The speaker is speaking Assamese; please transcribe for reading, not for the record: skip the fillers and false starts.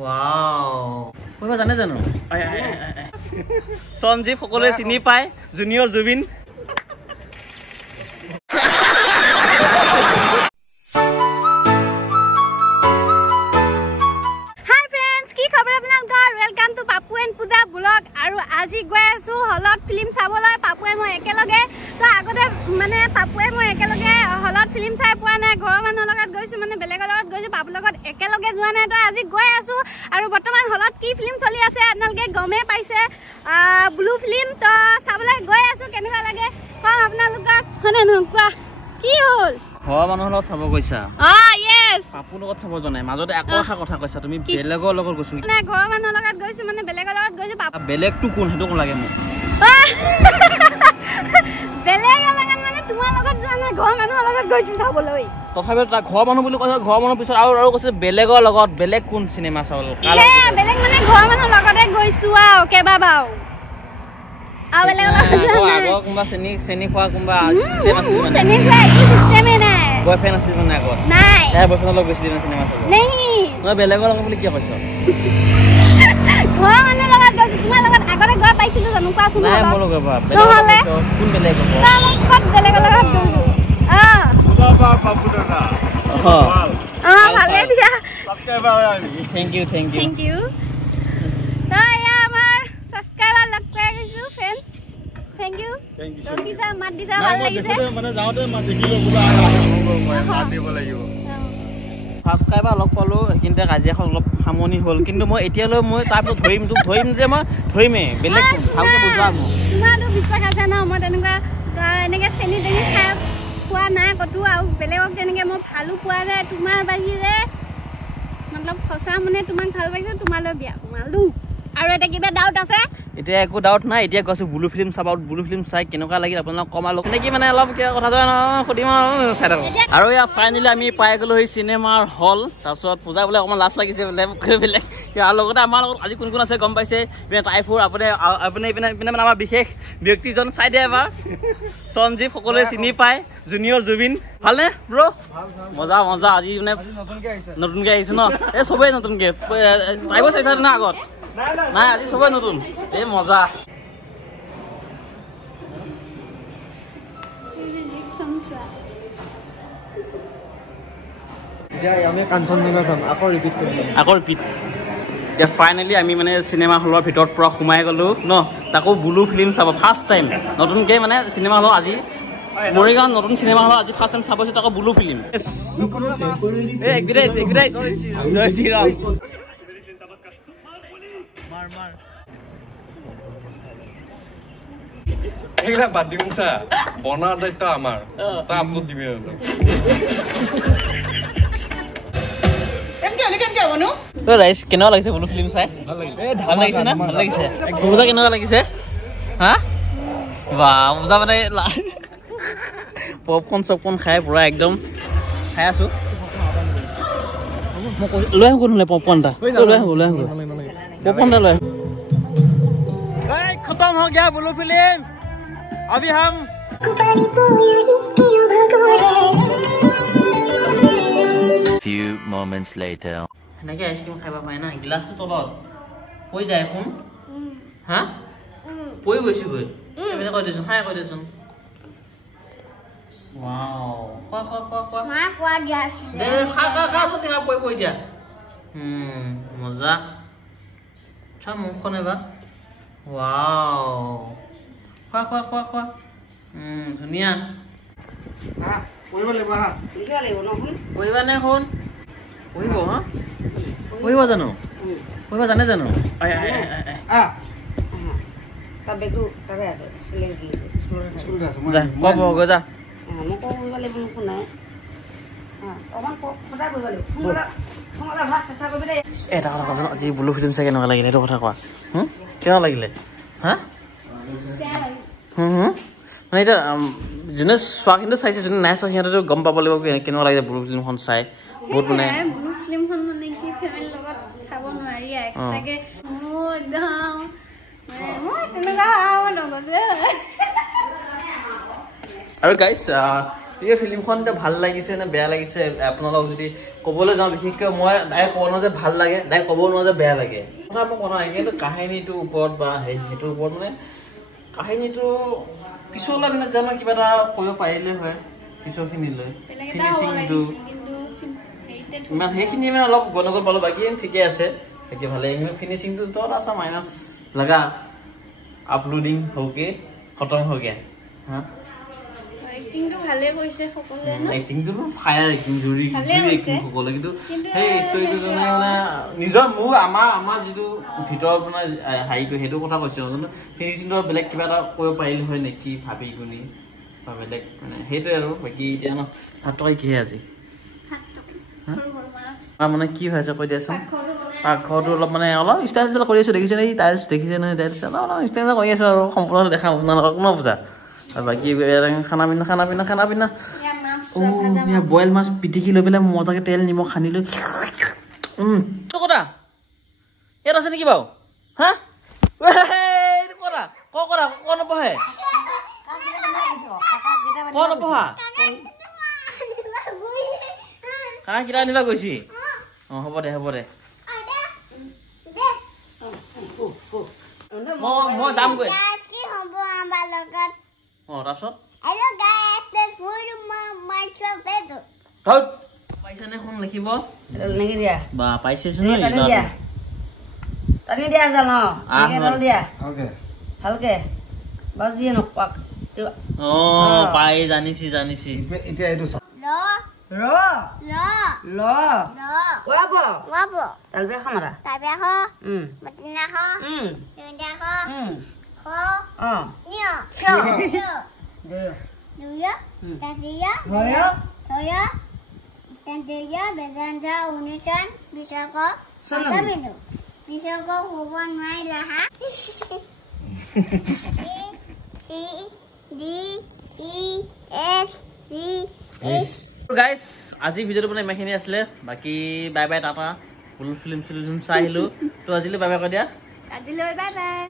ওয়াও কইবা জানে জানো সঞ্জীৱ সকলোৱে চিনি পায় junior Zubeen Welcome to Papu and Puja vlog. Aru aji goi asu holot film saboloi Papu e moi ekeloge to agote mane Papu e moi ekeloge holot film sai poa na ghor manor logat goisu mane belegor logat goisu Papu logat ekeloge joa na to aji goi asu aru bortoman holot ki film choli ase apnalge gome paise blue film to saboloi goi asu kenuka lage kom apnalukak hone nokwa ki hol ঘৰ মানুহৰ লগত চাব গৈছা yes পাপু লগত চাব জনাই মাজতে আকৰ্ষা কথা কৈছা তুমি বেলেগৰ লগত গৈছো না ঘৰ মানুহৰ লগত গৈছো মানে বেলেগৰ লগত গৈছো পাপু বেলেগটো কোন হেতু কোন লাগে মোক বেলেগ লাগে মানে তোমাৰ লগত জানা ঘৰ মানুহৰ লগত গৈছো চাবলৈ তথাপি তা ঘৰ মানুহ বুলি কৈছা ঘৰ মানুহৰ পিছত আৰু কৈছে বেলেগৰ লগত বেলেগ কোন সিনেমা চাব কালা বেলেগ মানে ঘৰ মানুহৰ লগতে গৈছো আও কেবাবাও আও বেলেগ আগৰ কোনবা চেনি খোৱা কোনবা চিষ্টেম আছে মানে চেনি খোৱা একো চিষ্টেমে নাই বয়ফ্ৰেণ্ড আছিল মানে আগত নাই তাই বয়ফ্ৰেণ্ডৰ লগত গৈছিল চিনেমা চাব নাই মই বেলেগৰ লগত বুলি কি কৈছ ঘৰ মানুহৰ লগত গৈছো তোমাৰ লগত আগতে গৈ পাইছিলো জানো কোৱাচোন নাই মোৰ লগত বেলেগ কোন বেলেগ হ'ব মই ক'ত বেলেগৰ লগত গৈছো বাবা পাপু দাদা ভালে দিয়া থ্যাংক ইউ তো এয়া আমাৰ সাবস্ক্ৰাইবাৰ লগ পাই গৈছো ফ্ৰেন্ডছ থ্যাংক ইউ দিছা মাত দিছা ভাল লাগিছে মানে যাওঁতে মাত দেখিলো বুলা মাত দিব লাগিব সাবস্ক্ৰাইবাৰ লগ পালো কিন্তু কাজিয়াখন অলপ সামনি হ'ল কিন্তু মই এতিয়ালৈ মই তাৰপিছত ধৰিম যে মই ধৰিমে বেলেগ ভালকে বুজোৱা মই তোমাৰো বিশ্বাস আছে ন মই তেনেকুৱা এনেকে চেনি দেনি খাই খোৱা নাই কতো আৰু বেলেগক তেনেকে মই ভালো পোৱা নাই তোমাৰ বাহিৰে মতলব সঁচা মানে তোমাক ভাল পাইছো তোমালৈ বিয়া সোমালো আৰু এটা কিবা ডাউট আছে এতিয়া একো ডাউট নাই এতিয়া কৈছো ব্লু ফিল্ম চাবা ব্লু ফিল্ম চাই কেনেকুৱা লাগিল আপোনাক কমালো নেকি মানে অলপ কথা সুধিম চাই থাকো আৰু ইয়া ফাইনেলি আমি পাই গলো এই চিনেমাৰ হল তাৰপিছত পূজা বোলে অকমান লাজ লাগিছে বোলে বেলেগ আৰু লগতে আমাৰ লগত আজি কোন কোন আছে গম পাইছে টাইফুৰ আপুনি পিনে আমাৰ বিশেষ ব্যক্তিজন চাই দিয়ে এবাৰ সঞ্জীৱ সকলোৱে চিনি পায় জুনিয়ৰ জুবিন ভালনে ব্ৰ মজা আজি মানে নতুনকে আহিছো ন এই চবেই নতুনকে চাইব চাইছা না আগত নাই আজি সবাই নতুন এই মজা আকৌ ৰিপিট এতিয়া ফাইনেলি আমি মানে চিনেমা হলৰ ভিতৰত পৰা সোমাই গলো ন তাকো ব্লু ফিল্ম চাব ফাৰ্ষ্ট টাইম নতুনকে মানে চিনেমা হল আজি মৰিগাঁও নতুন চিনেমা হল আজি ফাৰ্ষ্ট টাইম চাব হৈছে তাকো ব্লু ফিল্ম জয় শ্ৰীৰাম এইগিলা বাদ দিম চা বনাৰ দায়িত্ব আমাৰ তা আপলোড দিবি কেনেকুৱা লাগিছে বোলো ফিল্ম চাই ভাল লাগিছে না ভাল লাগিছে পূজা কেনেকুৱা লাগিছে হা বা পূজা মানে পপকৰ্ণ খাই পুৰা একদম খাই আছো লৈ আহো কোন হলে পপকৰ্ণ এটা লৈ আহো পপকৰ্ণ এটা লৈ আহো खत्म हो गया ब्लू फिल्म अभी हम few moments later এনেকে আইসক্রিম খাইবা পায় না গ্লাস তো তলত কই যায় এখন হ্যাঁ পই গৈছি গৈ এনে কই দিছন হাই কই দিছন ওয়াও কোৱা মা কোৱা দিয়া দে খা তো দেখা পই দিয়া মজা চা মুখনে বা Wow. Kuah. Dunia. Kuiba leba. Kuiba ne hon. Kuiba ha? Kuiba jano. Kuiba jane jano. Ay. Tabe tu tabe ase. Sekolah ase. Ja, bawa go ja. Mo ko kuiba leba ko na. Oman ko pada kuiba leba. Fungala bhas sesa ko bide. Eta কথা আজি ব্লু ফিল্ম চাই কেনেকুৱা লাগিলে এটা কথা কোৱা কেনেকুৱা লাগিলে হা মানে এটা যোনে চোৱা কিন্তু চাইছে যোনে নাই চোৱা সিহঁতেতো গম পাব লাগিব কেনেকুৱা লাগিলে ব্লু ফিল্মখন চাই বহুত মানে ব্লু ফিল্মখন মানে কি ফেমিলিৰ লগত চাব নোৱাৰি এক্সট্ৰাকে একদম মই তেনেকুৱা লগতে আৰু গাইস এই ফিল্মখন এতিয়া ভাল লাগিছে নে বেয়া লাগিছে আপোনালোকক যদি ক'বলৈ যাওঁ বিশেষকৈ মই ডাইৰেক্ট ক'ব নোৱাৰো যে ভাল লাগে ডাইৰেক্ট ক'ব নোৱাৰো যে বেয়া লাগে কথা মই কোৱা নাই কিন্তু কাহিনীটোৰ ওপৰত বা সেইটোৰ ওপৰত মানে কাহিনীটো পিছলৈ মানে জানো কিবা এটা কৰিব পাৰিলে হয় পিছৰখিনিলৈ ফিনিচিংটো ইমান সেইখিনি মানে অলপ গণ্ডগোল পালোঁ বাকী ঠিকে আছে বাকী ভালে কিন্তু ফিনিচিংটো তো আছে মাইনাছ লগা আপলোডিং হোকে খতম হৈ গ'ল হা এক্টিংটো ভালে কৰিছে সকলোৱে ন এক্টিংটো ফায়াৰ এক্টিং জুৰি এক্টিং সকলোৱে কিন্তু সেই ষ্টৰিটো মানে নিজৰ মোৰ আমাৰ যিটো ভিতৰত মানে হাইটো সেইটো কথা কৈছোঁ কিন্তু ফিনিচিংটো বেলেগ কিবা এটা কৰিব পাৰিলে হয় নেকি ভাবি গুণি বা বেলেগ মানে সেইটোৱে আৰু বাকী এতিয়া ন ভাত টকাই কিহে আজি মানে কি হৈ আছে কৈ দিয়াচোন পাকঘৰটো অলপ মানে অলপ ষ্টাইল কৰি আছোঁ দেখিছে এই টাইলছ দেখিছে নহয় টাইলছ অলপ ষ্টাইল কৰি আছোঁ আৰু সম্পূৰ্ণ দেখা আপোনালোকক ন পূজা আৰু বাকী খানা পিনা বইল মাছ পিটিকি লৈ পেলাই মজাকৈ তেল নিমখ সানি লৈ কথা ইয়াত আছে নেকি বাৰু হা কথা ক নপঢ়ে ক নপঢ়া কাহ কিটা আনিবা গৈছি অঁ হ'ব দে মই যামগৈ অঁ তাৰপিছত পাইছানে এখন লিখিব বা পাইছেচোন টানি দিয়া আছে ন দিয়া ভালকে বাজিয়ে নপাক অঁ পাই জানিছি এতিয়া এইটো ৰ ল ওয়াব তালবে খামাৰা মতিনা খ নিয়া খ খ নিয়া দুয়া তাজিয়া হয় হয় তাজিয়া বেদান্তা অনুসান বিশাখ সাতামিনু বিশাখ হ'ব নোৱাৰিলা হা C D E F G H guys আজি ভিডিঅ'টো মানে ইমানখিনি আছিলে বাকী বাই টাটা ফুল ফিল্ম চাই আহিলোঁ তো আজিলৈ বাই কৈ দিয়া আজিলৈ বাই